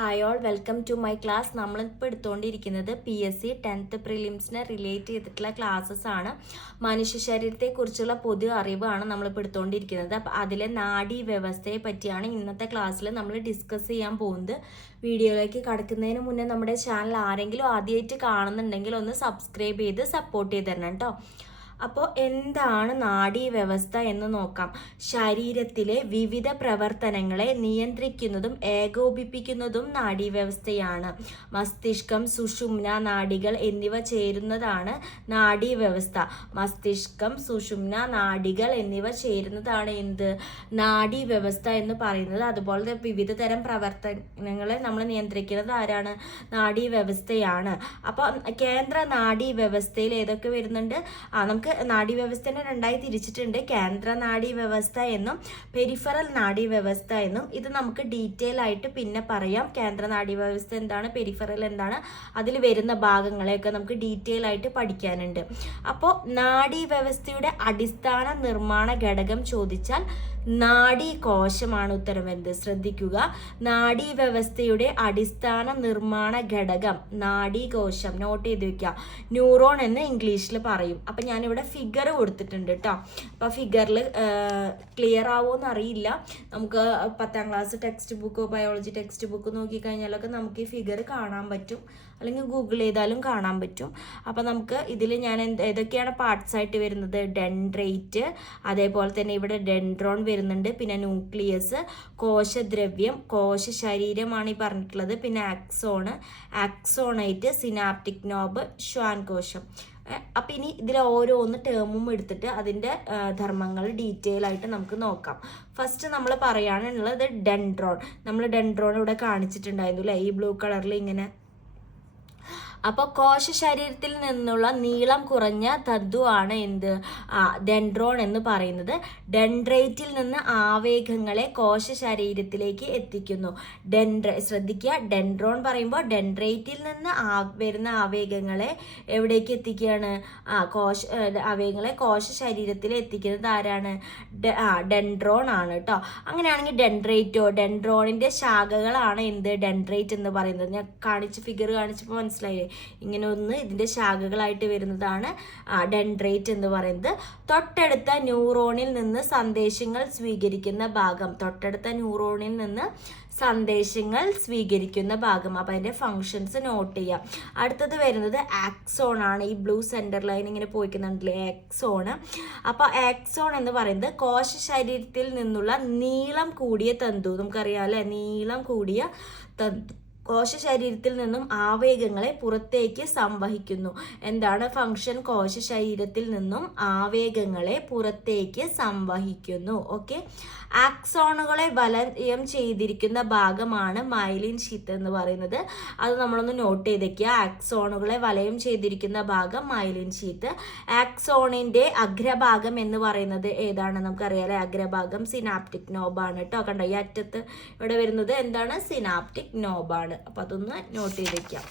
Hi all welcome to my class നമ്മളിപ്പോൾ എടുത്തുകൊണ്ടിരിക്കുന്നത് P S C tenth പ്രിലിംസിനെ relate ചെയ്തിട്ടുള്ള ക്ലാസ്സസ് ആണ്. മനുഷ്യ ശരീരത്തെക്കുറിച്ചുള്ള പൊതു അറിവാണ് നമ്മളിപ്പോൾ എടുത്തുകൊണ്ടിരിക്കുന്നത് അപ്പം അതിലെ നാഡി വ്യവസ്ഥയെ പറ്റിയാണ് ഇന്നത്തെ ക്ലാസ്സിൽ നമ്മൾ ഡിസ്കസ് ചെയ്യാൻ പോകുന്നത്. വീഡിയോയിലേക്ക് കടക്കുന്നതിന് മുന്നേ നമ്മുടെ ചാനൽ ആരെങ്കിലും ആദ്യമായിട്ട് കാണുന്നുണ്ടെങ്കിൽ ഒന്ന് സബ്സ്ക്രൈബ് ചെയ്ത് സപ്പോർട്ട് ചെയ്ത് തരണം കേട്ടോ അപ്പോൾ എന്താണ് നാഡീ വ്യവസ്ഥ എന്ന് നോക്കാം. ശരീരത്തിലെ വിവിധ പ്രവർത്തനങ്ങളെ നിയന്ത്രിക്കുന്നതും ഏകോപിപ്പിക്കുന്നതും നാഡീ വ്യവസ്ഥയാണ്. മസ്തിഷ്കം സുഷുമ്ന നാഡികൾ എന്നിവ ചേരുന്നതാണ് നാഡീ വ്യവസ്ഥ. മസ്തിഷ്കം സുഷുമ്ന നാഡികൾ എന്നിവ ചേരുന്നതാണ് എന്ത്? നാഡീ വ്യവസ്ഥ എന്ന് പറയുന്നത് അതുപോലെ വിവിധ തരം പ്രവർത്തനങ്ങളെ നമ്മൾ നിയന്ത്രിക്കുന്നത് ആരാണ്? നാഡീ വ്യവസ്ഥയാണ്. അപ്പോൾ കേന്ദ്ര നാഡീ വ്യവസ്ഥയിൽ ഏതൊക്കെ വരുന്നുണ്ട്? നമുക്ക് നാഡീ വ്യവസ്ഥനെ രണ്ടായി തിരിച്ചിട്ടുണ്ട്. കേന്ദ്ര നാഡീവ്യവസ്ഥ എന്നും പെരിഫറൽ നാഡീവ്യവസ്ഥ എന്നും. ഇത് നമുക്ക് ഡീറ്റെയിൽ ആയിട്ട് പിന്നെ പറയാം. കേന്ദ്ര നാഡീവ്യവസ്ഥ എന്താണ് പെരിഫറൽ എന്താണ് അതിൽ വരുന്ന ഭാഗങ്ങളെയൊക്കെ നമുക്ക് ഡീറ്റെയിൽ ആയിട്ട് പഠിക്കാനുണ്ട്. അപ്പോൾ നാഡീവ്യവസ്ഥയുടെ അടിസ്ഥാന നിർമ്മാണ ഘടകം ചോദിച്ചാൽ നാഡീ കോശമാണ് ഉത്തരം എന്ത് ശ്രദ്ധിക്കുക. നാഡീ വ്യവസ്ഥയുടെ അടിസ്ഥാന നിർമ്മാണ ഘടകം നാഡീകോശം. നോട്ട് ചെയ്ത് വെക്കുക. ന്യൂറോൺ എന്ന് ഇംഗ്ലീഷിൽ പറയും. അപ്പം ഞാനിവിടെ ഫിഗർ കൊടുത്തിട്ടുണ്ട് കേട്ടോ അപ്പോൾ ഫിഗറിൽ ക്ലിയർ ആവുമോ അറിയില്ല. നമുക്ക് പത്താം ക്ലാസ് ടെക്സ്റ്റ് ബുക്കോ ബയോളജി ടെക്സ്റ്റ് ബുക്ക് നോക്കിക്കഴിഞ്ഞാലൊക്കെ നമുക്ക് ഈ ഫിഗർ കാണാൻ പറ്റും. അല്ലെങ്കിൽ ഗൂഗിൾ ചെയ്താലും കാണാൻ പറ്റും. അപ്പം നമുക്ക് ഇതിൽ ഞാൻ എന്ത് ഏതൊക്കെയാണ് പാർട്സ് ആയിട്ട് വരുന്നത്? ഡെൻഡ്രേറ്റ് അതേപോലെ തന്നെ ഇവിടെ ഡെൻഡ്രോൺ വരുന്നുണ്ട്. പിന്നെ ന്യൂക്ലിയസ് കോശദ്രവ്യം കോശ ശരീരമാണ് ഈ പറഞ്ഞിട്ടുള്ളത്. പിന്നെ axon axonite synaptic knob Schwann കോശം അപ്പം ഇനി ഇതിൽ ഓരോന്ന് ടേമും എടുത്തിട്ട് അതിന്റെ ധർമ്മങ്ങൾ ഡീറ്റെയിൽ ആയിട്ട് നമുക്ക് നോക്കാം. ഫസ്റ്റ് നമ്മൾ പറയാനുള്ളത് ഡെൻഡ്രോൺ നമ്മൾ ഡെൻഡ്രോൺ ഇവിടെ കാണിച്ചിട്ടുണ്ടായിരുന്നു അല്ലേ ഈ ബ്ലൂ കളറിൽ ഇങ്ങനെ അപ്പോൾ കോശ ശരീരത്തിൽ നിന്നുള്ള നീളം കുറഞ്ഞ തന്തുവാണ് എന്ത്? ഡെൻഡ്രോൺ എന്ന് പറയുന്നത്. ഡെൻഡ്രേറ്റിൽ നിന്ന് ആവേഗങ്ങളെ കോശ ശരീരത്തിലേക്ക് എത്തിക്കുന്നു. ഡെൻഡ്ര ശ്രദ്ധിക്കുക. ഡെൻഡ്രോൺ പറയുമ്പോൾ ഡെൻഡ്രേറ്റിൽ നിന്ന് ആ വരുന്ന ആവേഗങ്ങളെ എവിടേക്ക് എത്തിക്കുകയാണ്? ആ കോശ ആവേഗങ്ങളെ കോശ ശരീരത്തിൽ എത്തിക്കുന്നത് ആരാണ്? ഡെൻഡ്രോൺ ആണ് കേട്ടോ അങ്ങനെയാണെങ്കിൽ ഡെൻഡ്രേറ്റോ ഡെൻഡ്രോണിന്റെ ശാഖകളാണ് എന്ത്? ഡെൻഡ്രേറ്റ് എന്ന് പറയുന്നത്. ഞാൻ കാണിച്ച് ഫിഗർ കാണിച്ചപ്പോൾ മനസ്സിലായില്ലേ ഇങ്ങനെ ഒന്ന് ഇതിന്റെ ശാഖകളായിട്ട് വരുന്നതാണ് ഡെൻഡ്രേറ്റ് എന്ന് പറയുന്നത്. തൊട്ടടുത്ത ന്യൂറോണിൽ നിന്ന് സന്ദേശങ്ങൾ സ്വീകരിക്കുന്ന ഭാഗം. തൊട്ടടുത്ത ന്യൂറോണിൽ നിന്ന് സന്ദേശങ്ങൾ സ്വീകരിക്കുന്ന ഭാഗം. അപ്പം അതിന്റെ ഫങ്ഷൻസ് നോട്ട് ചെയ്യാം. അടുത്തത് വരുന്നത് ആക്സോൺ ആണ്. ഈ ബ്ലൂ സെന്റർ ലൈൻ ഇങ്ങനെ പോയിക്കുന്നുണ്ടല്ലേ ആക്സോൺ അപ്പോൾ ആക്സോൺ എന്ന് പറയുന്നത് കോശ ശരീരത്തിൽ നിന്നുള്ള നീളം കൂടിയ തന്തു. നമുക്കറിയാം അല്ലേ? നീളം കൂടിയ തന്തു. കോശ ശരീരത്തിൽ നിന്നും ആവേഗങ്ങളെ പുറത്തേക്ക് സംവഹിക്കുന്നു. എന്താണ് ഫങ്ഷൻ കോശ ശരീരത്തിൽ നിന്നും ആവേഗങ്ങളെ പുറത്തേക്ക് സംവഹിക്കുന്നു. ഓക്കെ ആക്സോണുകളെ വലയം ചെയ്തിരിക്കുന്ന ഭാഗമാണ് മൈലിൻ ഷീത്ത് എന്ന് പറയുന്നത്. അത് നമ്മളൊന്ന് നോട്ട് ചെയ്തേക്കുക ആക്സോണുകളെ വലയം ചെയ്തിരിക്കുന്ന ഭാഗം മൈലിൻ ഷീത്ത് ആക്സോണിന്റെ അഗ്രഭാഗം എന്ന് പറയുന്നത് ഏതാണ്? നമുക്കറിയാലേ അഗ്രഭാഗം സിനാപ്റ്റിക് നോബാണ് കേട്ടോ. കണ്ടോ? ഈ അറ്റത്ത് ഇവിടെ വരുന്നത് എന്താണ്? സിനാപ്റ്റിക് നോബാണ് അപ്പോൾ അതൊന്ന് നോട്ട് ചെയ്ത് വയ്ക്കാം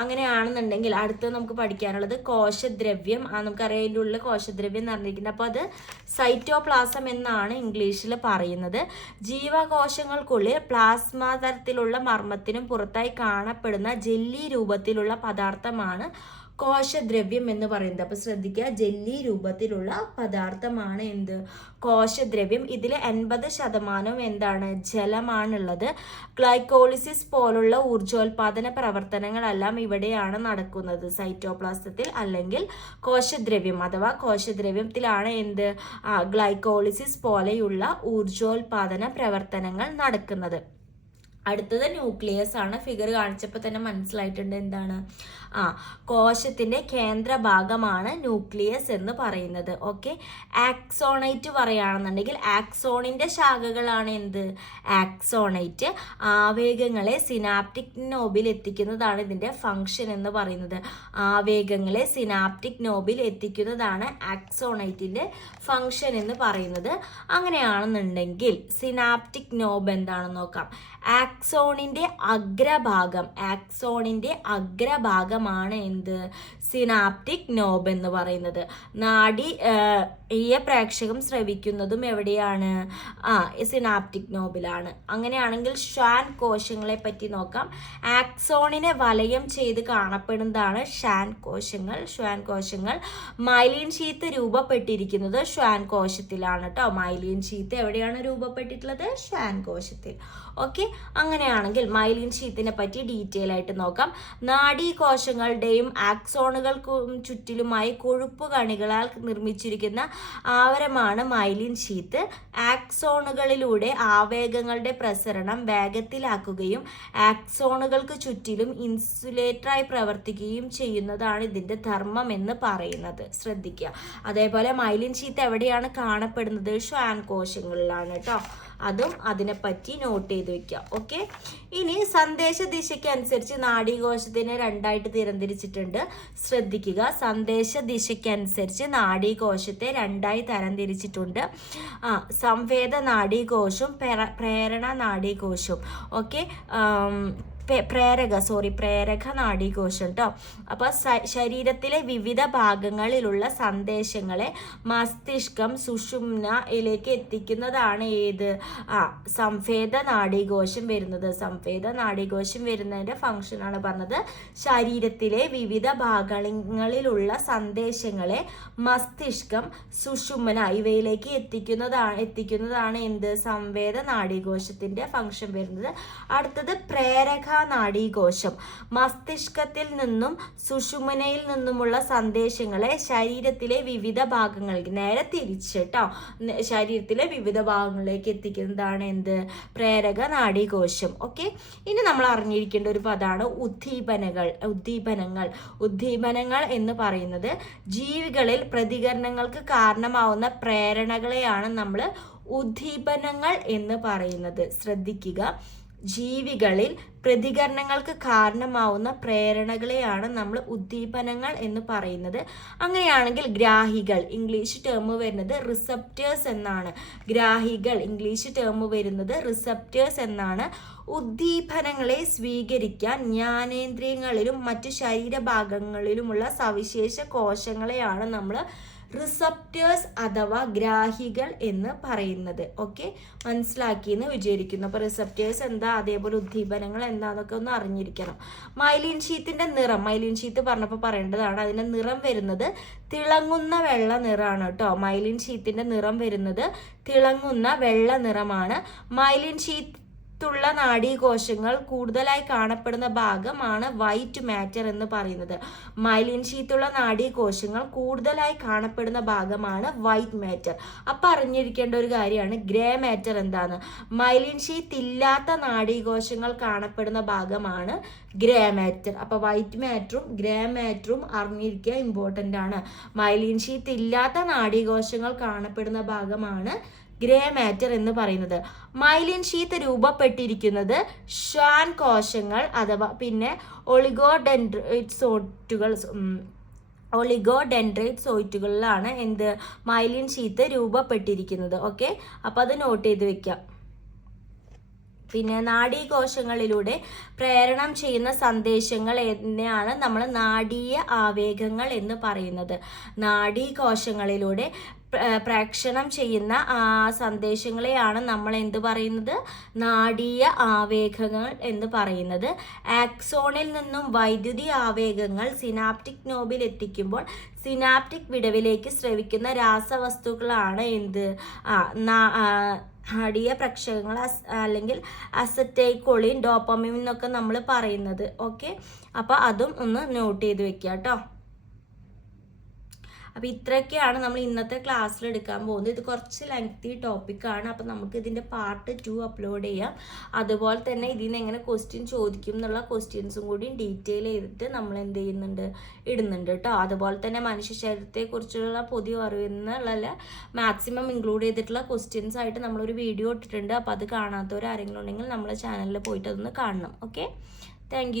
അങ്ങനെയാണെന്നുണ്ടെങ്കിൽ അടുത്ത് നമുക്ക് പഠിക്കാനുള്ളത് കോശദ്രവ്യം. ആ നമുക്കറിയാം അതിന്റെ ഉള്ളിൽ കോശദ്രവ്യം പറഞ്ഞിരിക്കുന്നത് അപ്പോൾ അത് സൈറ്റോപ്ലാസം എന്നാണ് ഇംഗ്ലീഷിൽ പറയുന്നത്. ജീവകോശങ്ങൾക്കുള്ളിൽ പ്ലാസ്മ തരത്തിലുള്ള മർമ്മത്തിനും പുറത്തായി കാണപ്പെടുന്ന ജെല്ലി രൂപത്തിലുള്ള പദാർത്ഥമാണ് കോശദ്രവ്യം എന്ന് പറയുന്നത്. അപ്പോൾ ശ്രദ്ധിക്കുക ജെല്ലി രൂപത്തിലുള്ള പദാർത്ഥമാണ് എന്ത്? കോശദ്രവ്യം. ഇതിൽ എൺപത് ശതമാനം എന്താണ്? ജലമാണുള്ളത്. ഗ്ലൈക്കോളിസിസ് പോലുള്ള ഊർജോൽപാദന പ്രവർത്തനങ്ങളെല്ലാം ഇവിടെയാണ് നടക്കുന്നത്. സൈറ്റോപ്ലാസത്തിൽ അല്ലെങ്കിൽ കോശദ്രവ്യം. അഥവാ കോശദ്രവ്യത്തിലാണ് എന്ത്? ഗ്ലൈക്കോളിസിസ് പോലെയുള്ള ഊർജോൽപാദന പ്രവർത്തനങ്ങൾ നടക്കുന്നത്. അടുത്തത് ന്യൂക്ലിയസ് ആണ്. ഫിഗർ കാണിച്ചപ്പോൾ തന്നെ മനസ്സിലായിട്ടുണ്ട് എന്താണ്? ആ കോശത്തിന്റെ കേന്ദ്ര ഭാഗമാണ് ന്യൂക്ലിയസ് എന്ന് പറയുന്നത്. ഓക്കെ ആക്സോണൈറ്റ് പറയുകയാണെന്നുണ്ടെങ്കിൽ ആക്സോണിന്റെ ശാഖകളാണ് എന്ത്? ആക്സോണൈറ്റ് ആവേഗങ്ങളെ സിനാപ്റ്റിക് നോബിൽ എത്തിക്കുന്നതാണ് ഇതിന്റെ ഫങ്ഷൻ എന്ന് പറയുന്നത്. ആവേഗങ്ങളെ സിനാപ്റ്റിക് നോബിൽ എത്തിക്കുന്നതാണ് ആക്സോണൈറ്റിന്റെ ഫങ്ഷൻ എന്ന് പറയുന്നത്. അങ്ങനെയാണെന്നുണ്ടെങ്കിൽ സിനാപ്റ്റിക് നോബ് എന്താണെന്ന് നോക്കാം. ആക്സോണിന്റെ അഗ്രഭാഗം ആക്സോണിന്റെ അഗ്രഭാഗമാണ് എന്ത്? സിനാപ്റ്റിക് നോബ് എന്ന് പറയുന്നത്. നാഡി ഈ പ്രേക്ഷകം ശ്രവിക്കുന്നതും എവിടെയാണ്? ആ സിനാപ്റ്റിക് നോബിലാണ്. അങ്ങനെയാണെങ്കിൽ ഷാൻ കോശങ്ങളെ പറ്റി നോക്കാം. ആക്സോണിനെ വലയം ചെയ്ത് കാണപ്പെടുന്നതാണ് ഷാൻ കോശങ്ങൾ. ഷ്വാൻ കോശങ്ങൾ മൈലിൻ ഷീത്ത് രൂപപ്പെട്ടിരിക്കുന്നത് ഷ്വാൻ കോശത്തിലാണ് കേട്ടോ മൈലിൻ ഷീത്ത് എവിടെയാണ് രൂപപ്പെട്ടിട്ടുള്ളത്? ഷ്വാൻ കോശത്തിൽ. ഓക്കെ? അങ്ങനെയാണെങ്കിൽ മൈലിൻ ഷീത്തിനെ പറ്റി ഡീറ്റെയിൽ ആയിട്ട് നോക്കാം. നാഡീകോശങ്ങളുടെയും ആക്സോണുകൾക്കും ചുറ്റിലുമായി കൊഴുപ്പ് കണികളാൽ നിർമ്മിച്ചിരിക്കുന്ന ആവരമാണ് മൈലിൻ ഷീത്ത്. ആക്സോണുകളിലൂടെ ആവേഗങ്ങളുടെ പ്രസരണം വേഗത്തിലാക്കുകയും ആക്സോണുകൾക്ക് ചുറ്റിലും ഇൻസുലേറ്ററായി പ്രവർത്തിക്കുകയും ചെയ്യുന്നതാണ് ഇതിന്റെ ധർമ്മം എന്ന് പറയുന്നത്. ശ്രദ്ധിക്കുക. അതേപോലെ മൈലിൻ ചീത്ത എവിടെയാണ് കാണപ്പെടുന്നത്? ശ്വാൻ കോശങ്ങളിലാണ് കേട്ടോ അതും അതിനെപ്പറ്റി നോട്ട് ചെയ്ത് വെക്കുക. ഓക്കെ ഇനി സന്ദേശ ദിശയ്ക്ക് അനുസരിച്ച് നാഡീകോശത്തിനെ രണ്ടായിട്ട് തരംതിരിച്ചിട്ടുണ്ട്. ശ്രദ്ധിക്കുക. സന്ദേശ ദിശയ്ക്ക് അനുസരിച്ച് നാഡീകോശത്തെ രണ്ടായി തരംതിരിച്ചിട്ടുണ്ട്. ആ സംവേദ നാഡീകോശവും പ്രേരണ നാഡീകോശവും ഓക്കെ പ്രേരക സോറി പ്രേരക നാഡീകോശം കേട്ടോ അപ്പോൾ ശരീരത്തിലെ വിവിധ ഭാഗങ്ങളിലുള്ള സന്ദേശങ്ങളെ മസ്തിഷ്കം സുഷുമ്നയിലേക്ക് എത്തിക്കുന്നതാണ് ഏത്? ആ സംവേദ നാഡീകോശം വരുന്നത്. സംവേദ നാഡീകോശം വരുന്നതിന്റെ ഫങ്ഷനാണ് പറഞ്ഞത്. ശരീരത്തിലെ വിവിധ ഭാഗങ്ങളിലുള്ള സന്ദേശങ്ങളെ മസ്തിഷ്കം സുഷുമ്ന ഇവയിലേക്ക് എത്തിക്കുന്നതാണ് എത്തിക്കുന്നതാണ് എന്ത്? സംവേദ നാഡീകോശത്തിന്റെ ഫങ്ഷൻ വരുന്നത്. അടുത്തത് പ്രേരക നാഡീകോശം. മസ്തിഷ്കത്തിൽ നിന്നും സുഷുമനയിൽ നിന്നുമുള്ള സന്ദേശങ്ങളെ ശരീരത്തിലെ വിവിധ ഭാഗങ്ങൾക്ക് നേരെ തിരിച്ചിട്ടോ ശരീരത്തിലെ വിവിധ ഭാഗങ്ങളിലേക്ക് എത്തിക്കുന്നതാണ് എന്ത്? പ്രേരക നാഡീകോശം. ഓക്കെ? ഇനി നമ്മൾ അറിഞ്ഞിരിക്കേണ്ട ഒരു പദമാണ് ഉദ്ദീപനകൾ. ഉദ്ദീപനങ്ങൾ. ഉദ്ദീപനങ്ങൾ എന്ന് പറയുന്നത് ജീവികളിൽ പ്രതികരണങ്ങൾക്ക് കാരണമാവുന്ന പ്രേരണകളെയാണ് നമ്മൾ ഉദ്ദീപനങ്ങൾ എന്ന് പറയുന്നത്. ശ്രദ്ധിക്കുക. ജീവികളിൽ പ്രതികരണങ്ങൾക്ക് കാരണമാവുന്ന പ്രേരണകളെയാണ് നമ്മൾ ഉദ്ദീപനങ്ങൾ എന്ന് പറയുന്നത്. അങ്ങനെയാണെങ്കിൽ ഗ്രാഹികൾ ഇംഗ്ലീഷ് ടേം വരുന്നത് റിസപ്റ്റേഴ്സ് എന്നാണ്. ഗ്രാഹികൾ ഇംഗ്ലീഷ് ടേം വരുന്നത് റിസപ്റ്റേഴ്സ് എന്നാണ്. ഉദ്ദീപനങ്ങളെ സ്വീകരിക്കാൻ ജ്ഞാനേന്ദ്രിയങ്ങളിലും മറ്റു ശരീരഭാഗങ്ങളിലുമുള്ള സവിശേഷ കോശങ്ങളെയാണ് നമ്മൾ റിസപ്റ്റേഴ്സ് അഥവാ ഗ്രാഹികൾ എന്ന് പറയുന്നത്. ഓക്കെ മനസ്സിലാക്കി എന്ന് വിചാരിക്കുന്നു. അപ്പോൾ റിസപ്റ്റേഴ്സ് എന്താ? അതേപോലെ ഉദ്ദീപനങ്ങൾ എന്താണെന്നൊക്കെ ഒന്ന് അറിഞ്ഞിരിക്കണം. മൈലിൻ ഷീത്തിന്റെ നിറം മൈലിൻ ഷീത്ത് പറഞ്ഞപ്പോൾ പറയേണ്ടതാണ്. അതിന്റെ നിറം വരുന്നത് തിളങ്ങുന്ന വെള്ള നിറമാണ് കേട്ടോ. മൈലിൻ ഷീത്തിന്റെ നിറം വരുന്നത് തിളങ്ങുന്ന വെള്ള നിറമാണ്. മൈലിൻ ഷീത്ത് ത്തുള്ള നാഡീകോശങ്ങൾ കൂടുതലായി കാണപ്പെടുന്ന ഭാഗമാണ് വൈറ്റ് മാറ്റർ എന്ന് പറയുന്നത്. മൈലിൻ ഷീത്തുള്ള നാഡീകോശങ്ങൾ കൂടുതലായി കാണപ്പെടുന്ന ഭാഗമാണ് വൈറ്റ് മാറ്റർ. അപ്പം അറിഞ്ഞിരിക്കേണ്ട ഒരു കാര്യമാണ് ഗ്രേ മാറ്റർ എന്താണ്? മൈലിൻ ഷീത്ത് ഇല്ലാത്ത നാഡീകോശങ്ങൾ കാണപ്പെടുന്ന ഭാഗമാണ് ഗ്രേ മാറ്റർ. അപ്പോൾ വൈറ്റ് മാറ്ററും ഗ്രേ മാറ്ററും അറിഞ്ഞിരിക്കുക ഇമ്പോർട്ടന്റ് ആണ്. മൈലിൻ ഷീത്ത് ഇല്ലാത്ത നാഡീകോശങ്ങൾ കാണപ്പെടുന്ന ഭാഗമാണ് ഗ്രേ മാറ്റർ എന്ന് പറയുന്നത്. മൈലിൻ ഷീത്ത് രൂപപ്പെട്ടിരിക്കുന്നത് ഷ്വാൻ കോശങ്ങൾ അഥവാ പിന്നെ ഒളിഗോഡെൻഡ്രൈറ്റ് സോട്ടുകൾ ഒളിഗോഡെൻഡ്രൈറ്റ് സോയിറ്റുകളിലാണ് എന്ത് മൈലിൻ ഷീത്ത് രൂപപ്പെട്ടിരിക്കുന്നത്. ഓക്കെ അപ്പോൾ അത് നോട്ട് ചെയ്ത് വെക്കാം. പിന്നെ നാഡീകോശങ്ങളിലൂടെ പ്രേരണം ചെയ്യുന്ന സന്ദേശങ്ങൾ എന്നെയാണ് നമ്മൾ നാഡീയ ആവേഗങ്ങൾ എന്ന് പറയുന്നത്. നാഡീകോശങ്ങളിലൂടെ പ്രേക്ഷണം ചെയ്യുന്ന സന്ദേശങ്ങളെയാണ് നമ്മൾ എന്ത് പറയുന്നത്? നാടീയ ആവേഗങ്ങൾ എന്ന് പറയുന്നത്. ആക്സോണിൽ നിന്നും വൈദ്യുതി ആവേഗങ്ങൾ സിനാപ്റ്റിക് നോബിൽ എത്തിക്കുമ്പോൾ സിനാപ്റ്റിക് വിടവിലേക്ക് ശ്രവിക്കുന്ന രാസവസ്തുക്കളാണ് എന്ത്? നാടീയ പ്രക്ഷകങ്ങൾ അല്ലെങ്കിൽ അസറ്റൈക്കോളിൻ ഡോപ്പമിൻ എന്നൊക്കെ നമ്മൾ പറയുന്നത്. ഓക്കെ? അപ്പോൾ അതും ഒന്ന് നോട്ട് ചെയ്ത് വെക്കുക കേട്ടോ. അപ്പോൾ ഇത്രയൊക്കെയാണ് നമ്മൾ ഇന്നത്തെ ക്ലാസ്സിൽ എടുക്കാൻ പോകുന്നത്. ഇത് കുറച്ച് ലെങ്തി ടോപ്പിക്കാണ് അപ്പോൾ നമുക്ക് ഇതിന്റെ പാർട്ട് ടു അപ്ലോഡ് ചെയ്യാം. അതുപോലെ തന്നെ ഇതിൽ നിന്ന് എങ്ങനെ ക്വസ്റ്റ്യൻ ചോദിക്കും എന്നുള്ള ക്വസ്റ്റ്യൻസും കൂടി ഡീറ്റെയിൽ ചെയ്തിട്ട് നമ്മൾ എന്ത് ചെയ്യുന്നുണ്ട്? ഇടുന്നുണ്ട് കേട്ടോ അതുപോലെ തന്നെ മനുഷ്യ ശരീരത്തെക്കുറിച്ചുള്ള പുതിയ അറിവെന്നുള്ള മാക്സിമം ഇൻക്ലൂഡ് ചെയ്തിട്ടുള്ള ക്വസ്റ്റ്യൻസ് ആയിട്ട് നമ്മളൊരു വീഡിയോ ഇട്ടിട്ടുണ്ട്. അപ്പോൾ അത് കാണാത്തവർ ആരെങ്കിലും ഉണ്ടെങ്കിൽ നമ്മളെ ചാനലിൽ പോയിട്ട് അതൊന്ന് കാണണം. Okay thank